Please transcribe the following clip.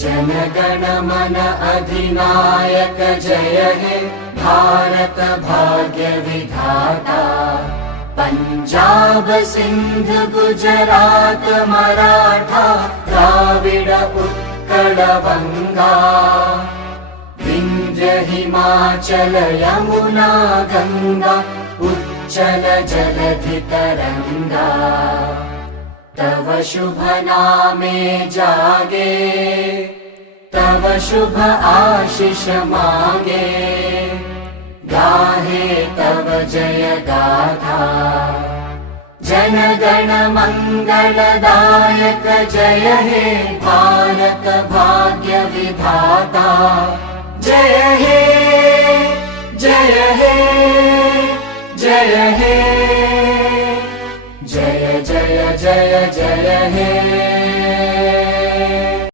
जनगण मन अधिनायक जय हे भारत भाग्य विधाता। पंजाब सिंध गुजरात मराठा द्राविड उत्कल वंगा। विंध्य हिमाचल यमुना गंगा उच्चल जलधि तरंगा। तव शुभ नामे जागे तव शुभ आशीष मांगे। गाहे तव जय गाथा जन गण मंगलदायक जय हे भारत भाग्य विधाता। जय हे जय हे जय हे जय जय जय जय हे।